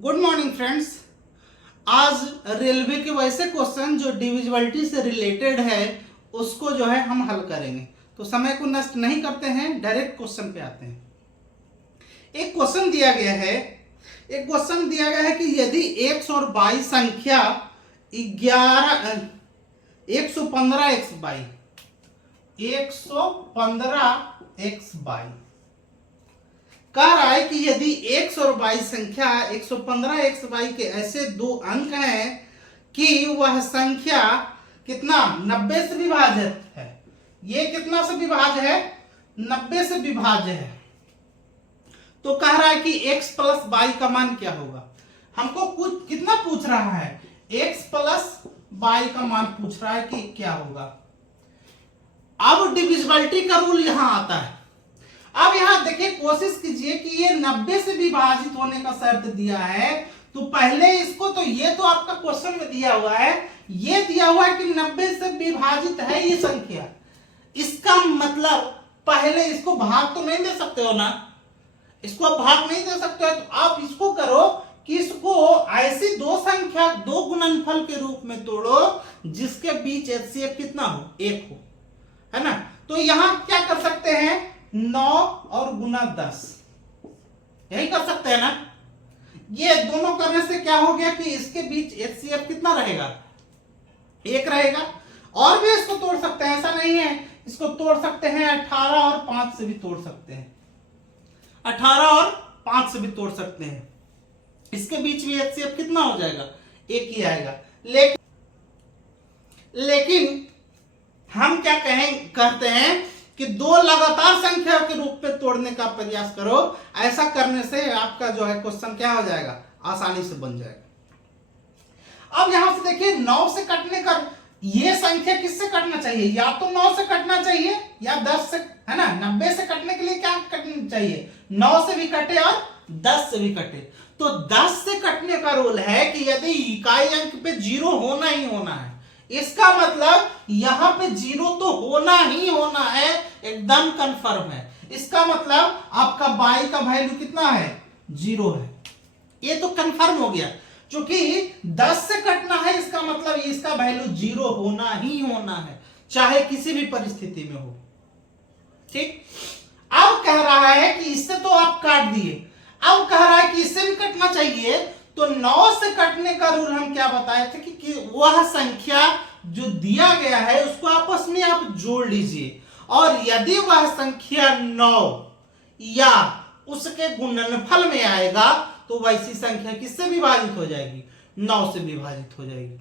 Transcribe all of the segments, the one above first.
Good morning friends. आज railway के वैसे क्वेश्चन जो डिविजिबिलिटी से रिलेटेड है उसको जो है हम हल करेंगे। तो समय को नष्ट नहीं करते हैं, डायरेक्ट क्वेश्चन पे आते हैं। एक क्वेश्चन दिया गया है कि यदि x और y संख्या 115x कह रहा है कि यदि x और y संख्या 115xy के ऐसे दो अंक हैं कि वह संख्या कितना 90 से विभाजित है। ये कितना से विभाज्य है? 90 से विभाज्य है। तो कह रहा है कि x प्लस वाई का मान क्या होगा। हमको कुछ कितना पूछ रहा है? x प्लस वाई का मान पूछ रहा है कि क्या होगा। अब डिविजिबिलिटी का रूल यहां आता है। अब यहां देखिए, कोशिश कीजिए कि ये 90 से विभाजित होने का शर्त दिया है। तो पहले इसको, तो ये तो आपका क्वेश्चन में दिया हुआ है, ये दिया हुआ है कि 90 से विभाजित है ये संख्या। इसका मतलब पहले इसको भाग तो नहीं दे सकते हो ना, इसको आप भाग नहीं दे सकते हो। तो आप इसको करो कि इसको ऐसी दो संख्या दो गुणनफल के रूप में तोड़ो जिसके बीच एचसीएफ कितना हो? 1 हो, है ना। तो यहां क्या कर सकते हैं? 9 और गुना 10, यही कर सकते हैं ना। ये दोनों करने से क्या हो गया कि इसके बीच एचसीएफ कितना रहेगा? 1 रहेगा। और भी इसको तोड़ सकते हैं, ऐसा नहीं है। इसको तोड़ सकते हैं 18 और 5 से भी तोड़ सकते हैं, 18 और 5 से भी तोड़ सकते हैं। इसके बीच में एचसीएफ कितना हो जाएगा? 1 ही आएगा। लेकिन हम क्या कहते हैं कि दो लगातार संख्या के रूप में तोड़ने का प्रयास करो। ऐसा करने से आपका जो है क्वेश्चन क्या हो जाएगा? आसानी से बन जाएगा। अब यहां से देखिए, 9 से कटने का ये संख्या किससे कटना चाहिए? या तो 9 से कटना चाहिए या 10 से, है ना। 90 से कटने के लिए क्या कटना चाहिए? 9 से भी कटे और 10 से भी कटे। तो 10 से कटने का रूल है कि यदि इकाई अंक पे 0 होना ही होना है। इसका मतलब यहां पे 0 तो होना ही होना है, एकदम कंफर्म है। इसका मतलब आपका y का वैल्यू कितना है? 0 है। ये तो कंफर्म हो गया। क्योंकि 10 से कटना है, इसका मतलब इसका वैल्यू 0 होना ही होना है, चाहे किसी भी परिस्थिति में हो। ठीक। अब कह रहा है कि इससे तो आप काट दिए, अब कह रहा है कि इससे भी कटना चाहिए। तो 9 से कटने का रूल हम क्या बताए थे कि वह संख्या जो दिया गया है उसको आपस में आप जोड़ लीजिए, और यदि वह संख्या 9 या उसके गुणनफल में आएगा तो वैसी संख्या किससे विभाजित हो जाएगी? 9 से विभाजित हो जाएगी,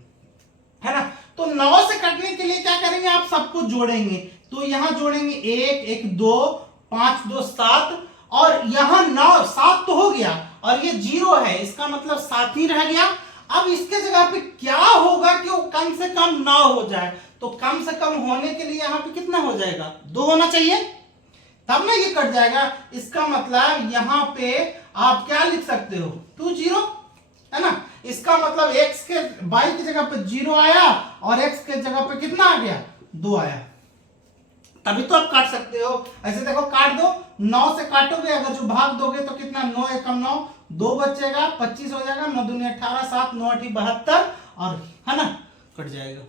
है ना। तो 9 से कटने के लिए क्या करेंगे? आप सबको जोड़ेंगे। तो यहां जोड़ेंगे 1 1 2 5 2 7, और यहां 9 7 तो हो गया और ये 0 है, इसका मतलब 7 ही रह गया। अब इसके जगह पे क्या होगा कि वो कम से कम 9 हो जाए। तो कम से कम होने के लिए यहां पे कितना हो जाएगा? 2 होना चाहिए, तब ना ये कट जाएगा। इसका मतलब यहां पे आप क्या लिख सकते हो? 2 0, है ना। इसका मतलब x के y की जगह पे 0 आया और x के जगह पे कितना आ गया? 2 आया। तभी तो आप काट सकते हो। ऐसे देखो, काट दो, 9 से काटोगे, अगर जो भाग दोगे तो कितना? 9 एकम 9, 2 बचेगा, 25 हो जाएगा, 9 दूनी 18, 7 9 8 72, और है ना, कट जाएगा।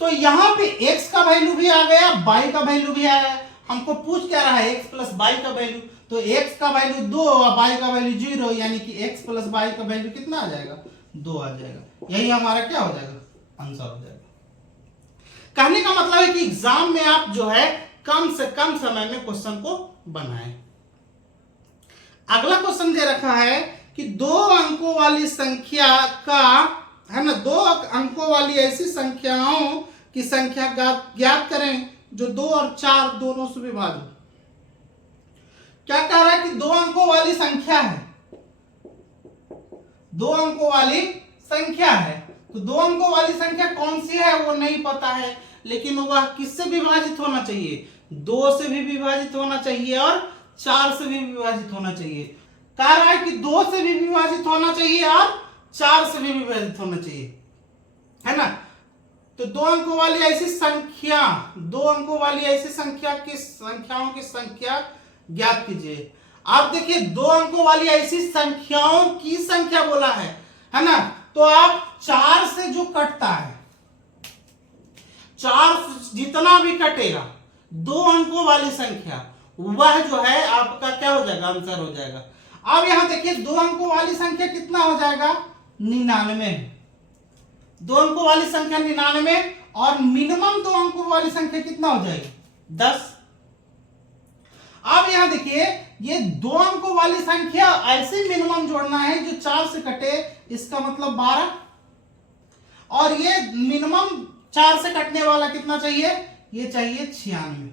तो यहां पे x का वैल्यू भी आ गया, y का वैल्यू भी आया। हमको पूछ क्या रहा है? x प्लस y का वैल्यू। तो x का वैल्यू 2 और y का वैल्यू 0, यानी कि x प्लस y का वैल्यू कितना आ जाएगा? 2 आ जाएगा। यही हमारा क्या हो जाएगा? आंसर हो जाएगा। कहने का मतलब है कि एग्जाम में आप जो है कम से कम समय में क्वेश्चन को बनाएं। अगला क्वेश्चन दे रखा है कि 2 अंकों वाली संख्या का, है ना, 2 अंकों वाली ऐसी संख्याओं की संख्या ज्ञात करें जो 2 और 4 दोनों से विभाजित। क्या कह रहा है कि 2 अंकों वाली संख्या है, 2 अंकों वाली संख्या है। तो 2 अंकों वाली संख्या कौन सी है वो नहीं पता है, लेकिन वह किससे विभाजित होना चाहिए? 2 से भी विभाजित होना चाहिए और 4 से भी विभाजित होना चाहिए। कह रहा है कि 2 से भी विभाजित होना चाहिए और 4 से भी विभाजित होना चाहिए, है ना। तो 2 अंकों वाली ऐसी संख्या, 2 अंकों वाली ऐसी संख्या की संख्याओं की संख्या ज्ञात कीजिए। आप देखिए 2 अंकों वाली ऐसी संख्याओं की संख्या बोला है ना। तो आप 4 से जो कटता है, 4 जितना भी कटेगा 2 अंकों वाली संख्या, वह जो है आपका क्या हो जाएगा, आंसर हो जाएगा। अब यहां देखिए 2 अंकों वाली संख्या कितना हो जाएगा, 99। 2 अंकों वाली संख्या 99 और मिनिमम 2 अंकों वाली संख्या कितना हो जाएगी, 10। अब यहां देखिए ये 2 अंकों वाली संख्या ऐसे मिनिमम जोड़ना है जो 4 से कटे, इसका मतलब 12, और ये मिनिमम 4 से कटने वाला कितना चाहिए, ये चाहिए 96,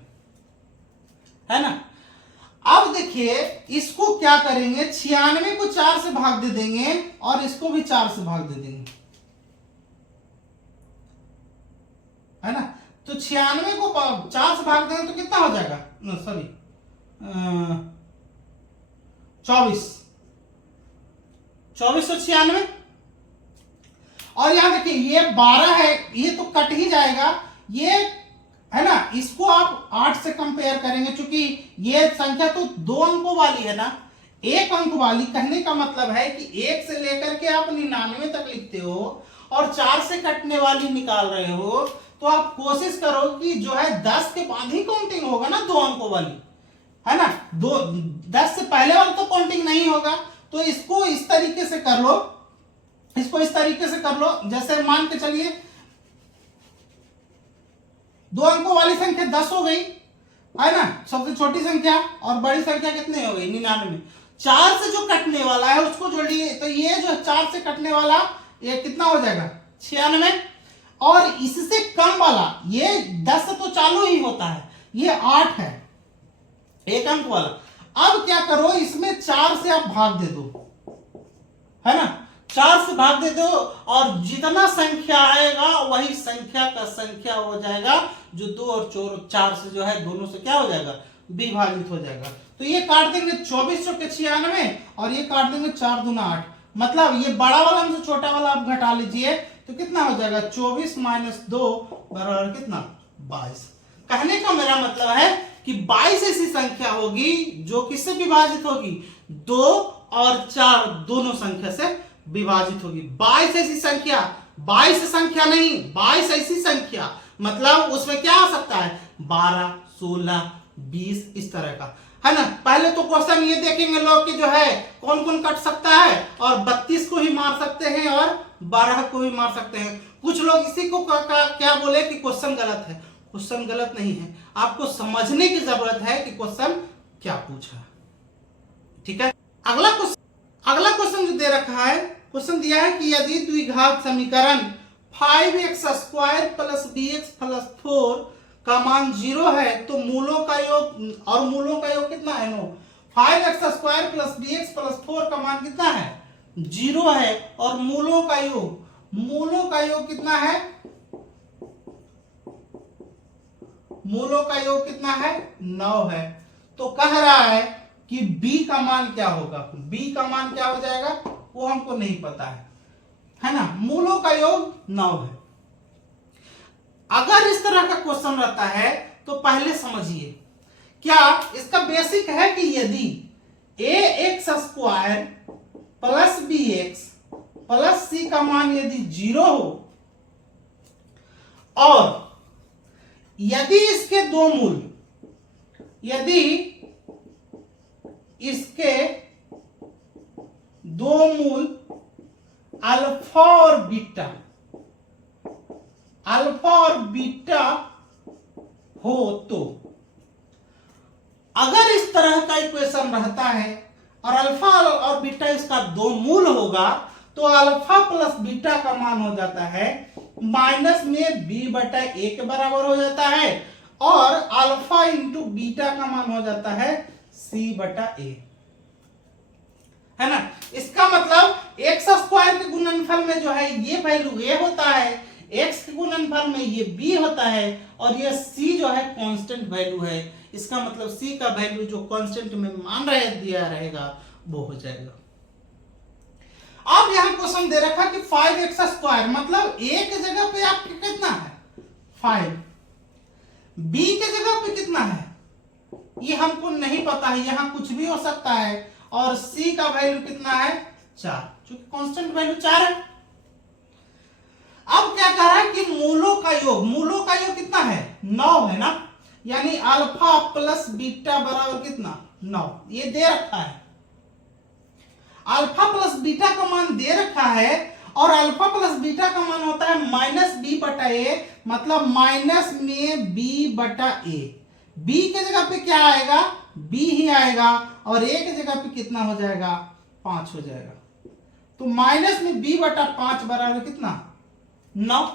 है ना। अब देखिए इसको क्या करेंगे, 96 को 4 से भाग दे देंगे और इसको भी 4 से भाग दे देंगे, है ना। तो 96 को 4 से भाग देंगे तो कितना हो जाएगा, सॉरी 24, 2496। और यहां देखिए ये 12 है, ये तो कट ही जाएगा, ये है ना। इसको आप 8 से कंपेयर करेंगे, क्योंकि ये संख्या तो 2 अंकों वाली है ना, 1 अंक वाली। कहने का मतलब है कि 1 से लेकर के आप 99 तक लिखते हो और 4 से कटने वाली निकाल रहे हो, तो आप कोशिश करो कि जो है 10 के बाद ही काउंटिंग होगा ना 2 अंकों वाली, है ना। 10 से पहले वाला तो काउंटिंग नहीं होगा। तो इसको इस तरीके से कर लो, इसको इस तरीके से कर लो, जैसे मान के चलिए 2 अंकों वाली संख्या 10 हो गई, है ना, सबसे छोटी संख्या, और बड़ी संख्या कितनी हो गई, 99। 4 से जो कटने वाला है उसको जोड़िए, तो ये जो 4 से कटने वाला ये कितना हो जाएगा, 96। और इससे कम वाला, ये 10 से तो चालू ही होता है, ये 8 है, 1 अंक वाला। अब क्या करो, इसमें 4 से आप भाग दे दो, है ना, 4 से भाग दे दो, और जितना संख्या आएगा वही संख्या का संख्या हो जाएगा, जो 2 और 4 से जो है दोनों से क्या हो जाएगा, विभाजित हो जाएगा। तो ये काट देंगे 24 के 96 और ये काट देंगे 4 दूना 8, मतलब ये बड़ा वाला हमसे छोटा वाला आप घटा लीजिए, तो कितना हो जाएगा, 24 - 2 बराबर कितना, 22। कहने का मेरा मतलब है कि 22 ऐसी संख्या होगी जो किससे विभाजित होगी, 2 और 4 दोनों संख्या से विभाजित होगी। 22 ऐसी संख्या, 22 संख्या नहीं, 22 ऐसी संख्या, मतलब उसमें क्या आ सकता है, 12, 16, 20 इस तरह का, है ना। पहले तो क्वेश्चन ये देखेंगे लोग कि जो है कौन कौन कट सकता है, और 32 को ही मार सकते हैं और 12 को ही मार सकते हैं। कुछ लोग इसी को क्या बोले कि क्वेश्चन गलत है। क्वेश्चन गलत नहीं है, आपको समझने की जरूरत है कि क्वेश्चन क्या पूछा, ठीक है। अगला क्वेश्चन जो दे रखा है, क्वेश्चन दिया है कि यदि द्विघात समीकरण 5x² + bx + 4 का मान 0 है तो मूलों का योग, और मूलों का योग कितना है, 9। 5x² + bx + 4 का मान कितना है, 0 है, और मूलों का योग कितना है, मूलों का योग कितना है, 9 है। तो कह रहा है कि b का मान क्या होगा, b का मान क्या हो जाएगा, वो हमको नहीं पता है ना। मूलों का योग 9 है। अगर इस तरह का क्वेश्चन रहता है तो पहले समझिए, क्या इसका बेसिक है कि यदि ax² + bx + c का मान यदि 0 हो, और यदि इसके 2 मूल, यदि इसके 2 मूल अल्फा और बीटा हो, तो अगर इस तरह का इक्वेशन रहता है और अल्फा और बीटा इसका 2 मूल होगा, तो अल्फा + बीटा का मान हो जाता है माइनस में b/a के बराबर हो जाता है, और अल्फा × बीटा का मान हो जाता है c/a, है ना। इसका मतलब x² के गुणनफल में जो है ये वैल्यू a होता है, x के गुणनफल में ये b होता है, और ये c जो है कांस्टेंट वैल्यू है। इसका मतलब c का वैल्यू जो कांस्टेंट में मान दिया रहेगा वो हो जाएगा। अब यहां क्वेश्चन दे रखा कि 5x², मतलब a के जगह पे आपके कितना है, 5, b के जगह पे कितना है, ये हमको नहीं पता है, यहाँ कुछ भी हो सकता है। और c का वैल्यू कितना है 4, क्योंकि कांस्टेंट वैल्यू 4 है। अब क्या कह रहा है कि मूलों का योग, मूलों का योग कितना है 9 है ना, यानी अल्फा प्लस बीटा बराबर कितना 9, ये दे रखा है। अल्फा प्लस बीटा का मान दे रखा है और अल्फा प्लस बीटा का मान होता है माइनस बी बटा ए, मतलब माइनस में बी बटा ए। बी के जगह पे क्या आएगा बी ही आएगा और ए के जगह पे कितना हो जाएगा 5 हो जाएगा। तो माइनस में बी बटा 5 बराबर कितना 9।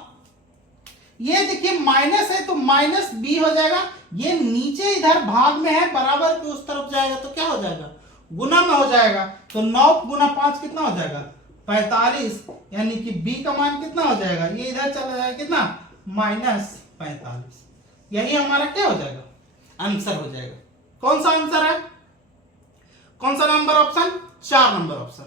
ये देखिए माइनस है तो माइनस बी हो जाएगा, ये नीचे इधर भाग में है बराबर के उस तरफ जाएगा तो क्या हो जाएगा गुना में हो जाएगा। तो 9 गुना 5 कितना हो जाएगा 45, यानी कि b का मान कितना हो जाएगा, ये इधर चला जाएगा कितना -45। यही हमारा क्या हो जाएगा आंसर हो जाएगा। कौन सा आंसर है, कौन सा नंबर ऑप्शन 4 नंबर ऑप्शन।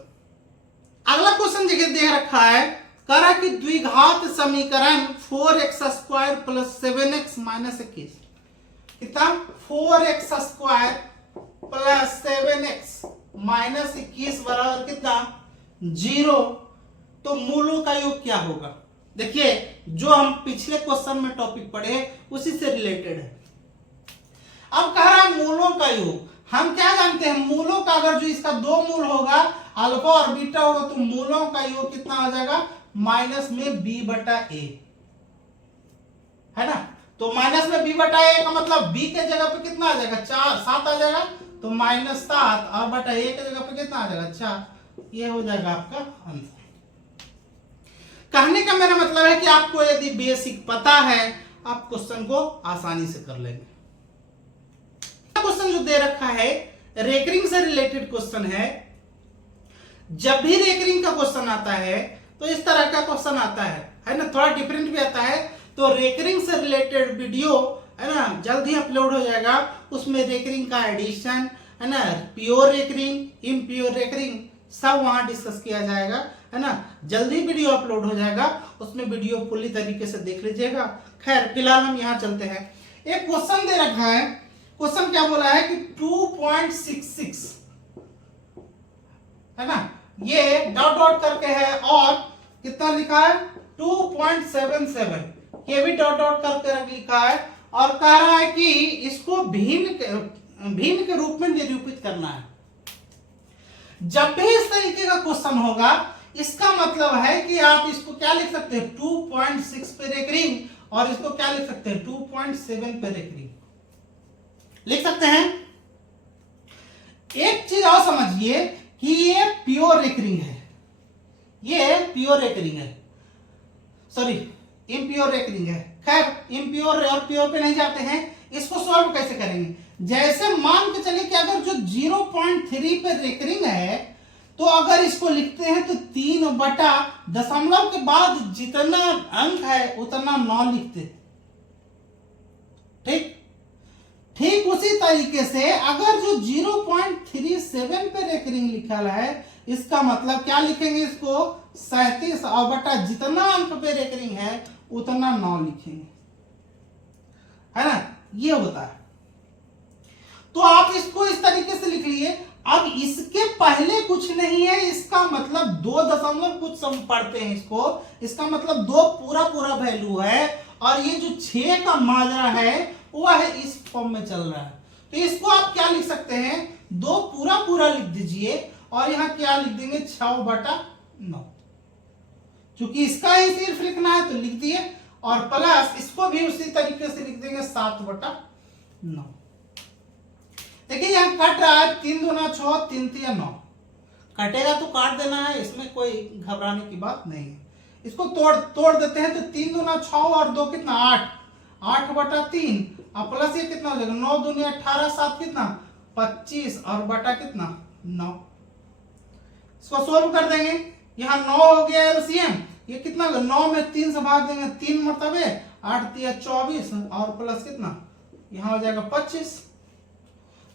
अगला क्वेश्चन देखिए दे रखा है, कह रहा कि द्विघात समीकरण 4x² + 7x - 21 कितना 4x² + 7x - 21 बराबर कितना 0। तो मूलों का योग क्या होगा। देखिए जो हम पिछले क्वेश्चन में टॉपिक पढ़े उसी से रिलेटेड है। अब कह रहा है मूलों का योग, हम क्या जानते हैं मूलों का, अगर जो इसका 2 मूल होगा अल्फा और बीटा होगा तो मूलों का योग कितना आ जाएगा माइनस में b बटा a, है ना। तो माइनस में b बटा a का मतलब b के जगह पे कितना आ जाएगा 7 आ जाएगा, तो -7 और बटा a के जगह पे कितना आ जाएगा 4। ये हो जाएगा आपका आंसर। कहने का मेरा मतलब है कि आपको यदि बेसिक पता है आप क्वेश्चन को आसानी से कर लेंगे। क्वेश्चन जो दे रखा है रेकरिंग से रिलेटेड क्वेश्चन है। जब भी रेकरिंग का क्वेश्चन आता है तो इस तरह का क्वेश्चन आता है ना, थोड़ा डिफरेंट भी आता है। तो रेकरिंग से रिलेटेड वीडियो है ना जल्द ही अपलोड हो जाएगा, उसमें रेकरिंग का एडिशन है ना, प्योर रेकरिंग इम्प्योर रेकरिंग सब वहां डिस्कस किया जाएगा, है ना। जल्दी वीडियो अपलोड हो जाएगा, उसमें वीडियो पूरी तरीके से देख लीजिएगा। खैर फिलहाल हम यहाँ चलते हैं। एक क्वेश्चन दे रखा है, क्वेश्चन क्या बोला है कि 2.66 है ना, ये डॉट डॉट करके है और कितना लिखा है 2.77, ये भी डॉट डॉट करके लिखा है और कह रहा है कि इसको भिन्न के रूप में निरूपित करना है। जब भी इस तरीके का क्वेश्चन होगा इसका मतलब है कि आप इसको क्या लिख सकते हैं 2.6 पे रेकरिंग और इसको क्या लिख सकते हैं 2.7 पे रेकरिंग लिख सकते हैं। एक चीज और समझिए कि ये प्योर रेकरिंग है, ये प्योर रेकरिंग है, सॉरी इम्प्योर रेकरिंग है। खैर इम्प्योर और प्योर पे नहीं जाते हैं, इसको सॉल्व कैसे करेंगे। जैसे मान के चलिए कि अगर जो 0.3 पे रेकरिंग है तो अगर इसको लिखते हैं तो 3 बटा दशमलव के बाद जितना अंक है उतना 9 लिखते। ठीक ठीक उसी तरीके से अगर जो 0.37 पे रेकरिंग लिखा है इसका मतलब क्या लिखेंगे, इसको 37 और बटा जितना अंक पे रेकरिंग है उतना 9 लिखेंगे, है ना। ये होता है। तो आप इसको इस तरीके से लिख लिए। अब इसके पहले कुछ नहीं है, इसका मतलब 2 दशमलव कुछ हम पढ़ते हैं इसको, इसका मतलब 2 पूरा वैल्यू है और ये जो 6 का माजरा है वह है इस फॉर्म में चल रहा है। तो इसको आप क्या लिख सकते हैं 2 पूरा लिख दीजिए और यहाँ क्या लिख देंगे 6 बटा 9, क्योंकि इसका ही सिर्फ लिखना है तो लिख दिए और प्लस इसको भी उसी तरीके से लिख देंगे 7 बटा 9। देखिए यहाँ कट रहा है 3 दूना 6 3 तिया 9, कटेगा तो काट देना है, इसमें कोई घबराने की बात नहीं है। इसको तोड़ देते हैं तो 3 दूना 6 और 2 कितना 8 बटा 3 और प्लस ये कितना हो जाएगा 9 दूनी 18 7 कितना 25 और बटा कितना 9। इसको सोल्व कर देंगे, यहाँ 9 हो गया एलसीएम, ये कितना 9 में 3 से भाग देंगे 3 मरतबे 8 तिया 24 और प्लस कितना यहाँ हो जाएगा 25।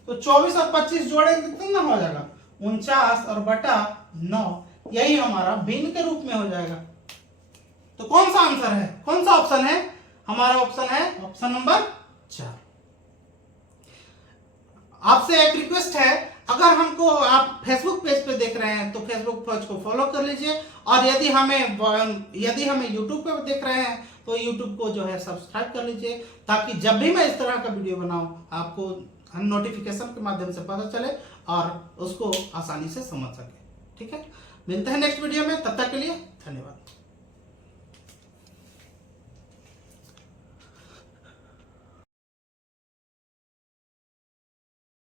तो 24 और 25 जोड़ेंगे कितना हो जाएगा 49 और बटा 9, यही हमारा भिन्न के रूप में हो जाएगा। तो कौन सा आंसर है, कौन सा ऑप्शन है हमारा, ऑप्शन है ऑप्शन नंबर 4। आपसे एक रिक्वेस्ट है, अगर हमको आप फेसबुक पेज पे देख रहे हैं तो फेसबुक पेज को फॉलो कर लीजिए, और यदि हमें यूट्यूब पे देख रहे हैं तो यूट्यूब को जो है सब्सक्राइब कर लीजिए, ताकि जब भी मैं इस तरह का वीडियो बनाऊं आपको नोटिफिकेशन के माध्यम से पता चले और उसको आसानी से समझ सके। ठीक है, मिलते हैं नेक्स्ट वीडियो में, तब तक के लिए धन्यवाद।